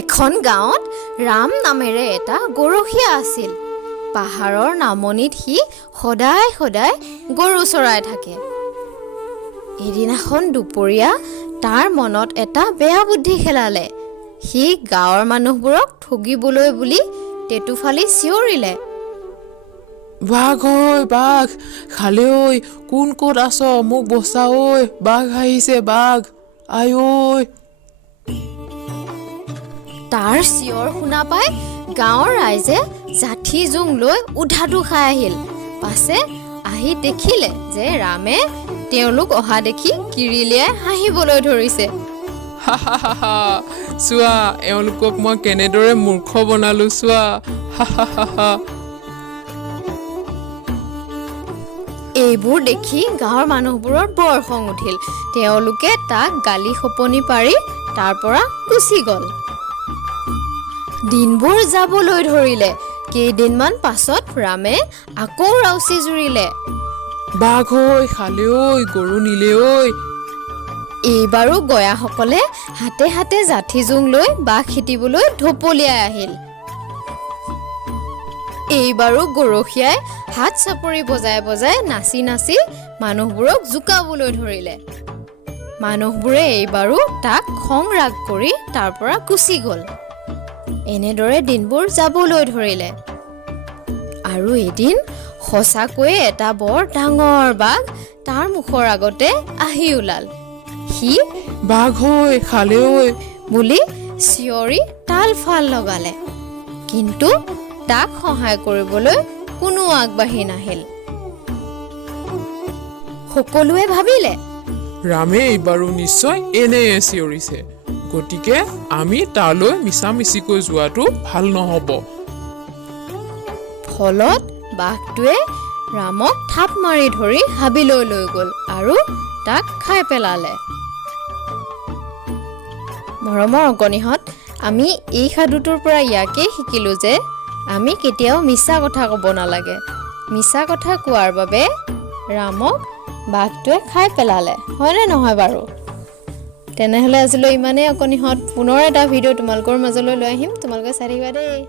এখন গাঁৱত ৰাম নামেৰে এটা গৰখীয়া আছিল। পাহাৰৰ নামনিত সি সদায় সদায় গৰু চৰাই থাকে। এদিনাখন দুপৰীয়া তাৰ মনত এটা বেয়া বুদ্ধি খেলালে। সি গাঁৱৰ মানুহবোৰক ঠগিবলৈ বুলি টেটুফালি চিঞৰিলে, বাঘ ঐ বাঘ, খালে ঐ, কোন ক'ত আছ, মোক বচা ঐ, বাঘ আহিছে বাঘ, আই ঐ। তাৰ চিঞৰ শুনা পাই গাঁৱৰ ৰাইজে জাঠি জোং লৈ উধাটো খাই আহিল। পাছে আহি দেখিলে যে ৰামে তেওঁলোক অহা দেখি কিৰিলিয়াই হাঁহিবলৈ ধৰিছে। চোৱা, এওঁলোকক মই কেনেদৰে মূৰ্খ বনালো চোৱা। এইবোৰ দেখি গাঁৱৰ মানুহবোৰৰ বৰ খং উঠিল। তেওঁলোকে তাক গালি খপনি পাৰি তাৰ পৰা গুচি গ'ল। দিনবোৰ যাবলৈ ধৰিলে। কেইদিনমান পাছত ৰামে আকৌ ৰাউচি জুৰিলে, বাঘ ঐ, খালে ঐ, গৰু নিলে ঐ। এইবাৰো গয়াসকলে হাতে হাতে জাঠি জোং লৈ বাঘ খেদিবলৈ ঢপলিয়াই আহিল। এইবাৰো গৰখীয়াই হাত চাপৰি বজাই বজাই নাচি নাচি মানুহবোৰক জোকাবলৈ ধৰিলে। মানুহবোৰে এইবাৰো তাক খং ৰাগ কৰি তাৰ পৰা গুচি গ'ল। এনেদৰে দিনবোৰ যাবলৈ ধৰিলে। আৰু এদিন সঁচাকৈয়ে এটা বৰ ডাঙৰ বাঘ তাৰ মুখৰ আগতে আহি ওলাল। সি বাঘ ঐ, খালে ঐ বুলি চিঞৰি তাল ফাল লগালে, কিন্তু তাক সহায় কৰিবলৈ কোনো আগবাঢ়ি নাহিল। সকলোৱে ভাবিলে, ৰামে এইবাৰো নিশ্চয় এনেয়ে চিঞৰিছে, গতিকে আমি তালৈ মিছামিছিকৈ যোৱাটো ভাল নহ'ব। ফলত বাঘটোৱে ৰামক থাপ মাৰি ধৰি হাবিলৈ লৈ গ'ল আৰু তাক খাই পেলালে। মৰমৰ অগণিহঁত, আমি এই সাধুটোৰ পৰা ইয়াকেই শিকিলোঁ যে আমি কেতিয়াও মিছা কথা ক'ব নালাগে। মিছা কথা কোৱাৰ বাবে ৰামক বাঘটোৱে খাই পেলালে, হয়নে নহয় বাৰু? তেনেহ'লে আজিলৈ ইমানেই অগণিহঁত। পুনৰ এটা ভিডিঅ' তোমালোকৰ মাজলৈ লৈ আহিম। তোমালোকে চাই থাকিবা দেই।